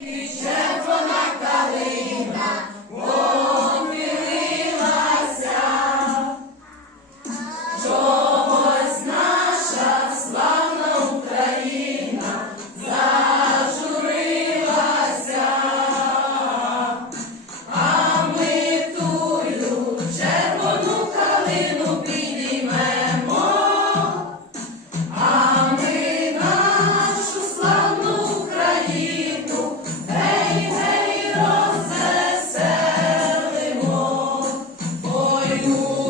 He you.